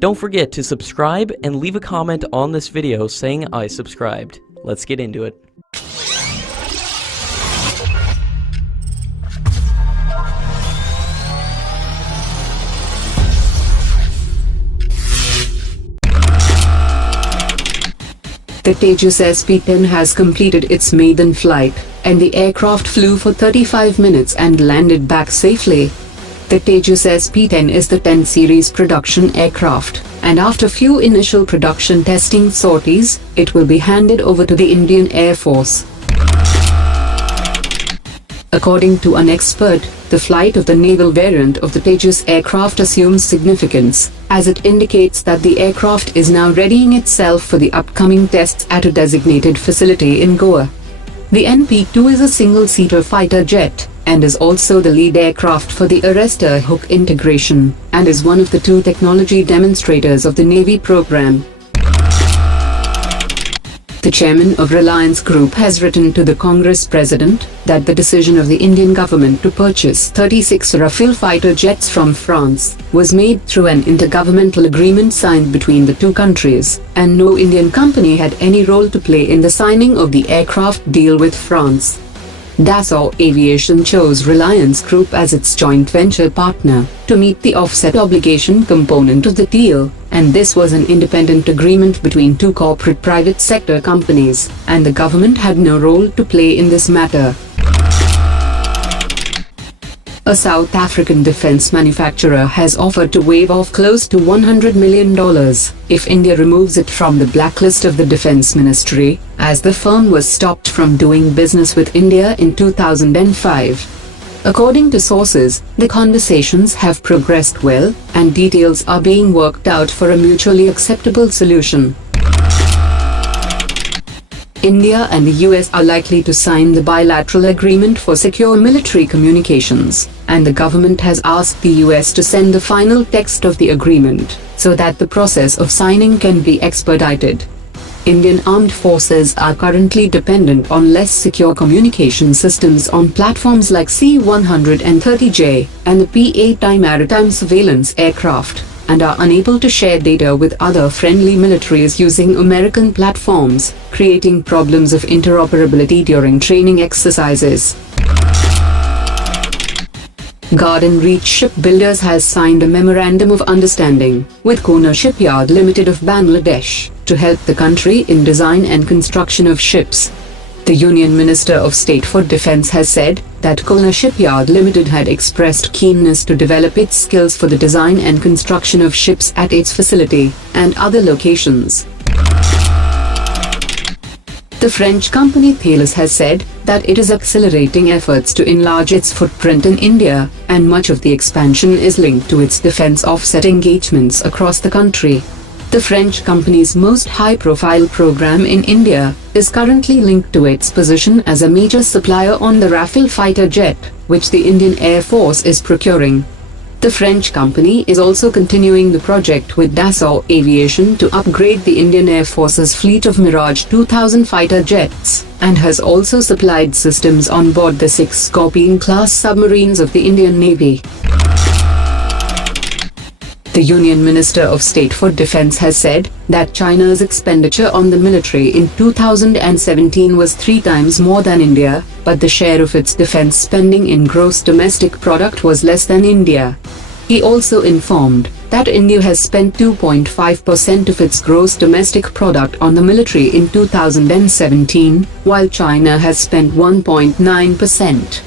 Don't forget to subscribe and leave a comment on this video saying I subscribed. Let's get into it. The Tejas SP-10 has completed its maiden flight, and the aircraft flew for 35 minutes and landed back safely. The Tejas SP-10 is the 10 series production aircraft, and after few initial production testing sorties, it will be handed over to the Indian Air Force. According to an expert, the flight of the naval variant of the Tejas aircraft assumes significance, as it indicates that the aircraft is now readying itself for the upcoming tests at a designated facility in Goa. The NP-2 is a single-seater fighter jet, and is also the lead aircraft for the arrestor hook integration, and is one of the 2 technology demonstrators of the Navy program. The chairman of Reliance Group has written to the Congress President that the decision of the Indian government to purchase 36 Rafale fighter jets from France was made through an intergovernmental agreement signed between the 2 countries, and no Indian company had any role to play in the signing of the aircraft deal with France. Dassault Aviation chose Reliance Group as its joint venture partner to meet the offset obligation component of the deal, and this was an independent agreement between 2 corporate private sector companies, and the government had no role to play in this matter. A South African defense manufacturer has offered to waive off close to $100 million if India removes it from the blacklist of the Defense Ministry, as the firm was stopped from doing business with India in 2005. According to sources, the conversations have progressed well, and details are being worked out for a mutually acceptable solution. India and the US are likely to sign the bilateral agreement for secure military communications, and the government has asked the US to send the final text of the agreement, so that the process of signing can be expedited. Indian armed forces are currently dependent on less secure communication systems on platforms like C-130J and the P-8I maritime surveillance aircraft, and are unable to share data with other friendly militaries using American platforms, creating problems of interoperability during training exercises. Garden Reach Shipbuilders has signed a Memorandum of Understanding with Kona Shipyard Limited of Bangladesh to help the country in design and construction of ships. The Union Minister of State for Defence has said that Kona Shipyard Limited had expressed keenness to develop its skills for the design and construction of ships at its facility and other locations. The French company Thales has said that it is accelerating efforts to enlarge its footprint in India, and much of the expansion is linked to its defense offset engagements across the country. The French company's most high-profile program in India is currently linked to its position as a major supplier on the Rafale fighter jet, which the Indian Air Force is procuring. The French company is also continuing the project with Dassault Aviation to upgrade the Indian Air Force's fleet of Mirage 2000 fighter jets, and has also supplied systems on board the 6 Scorpion-class submarines of the Indian Navy. The Union Minister of State for Defense has said that China's expenditure on the military in 2017 was 3 times more than India, but the share of its defense spending in gross domestic product was less than India. He also informed that India has spent 2.5% of its gross domestic product on the military in 2017, while China has spent 1.9%.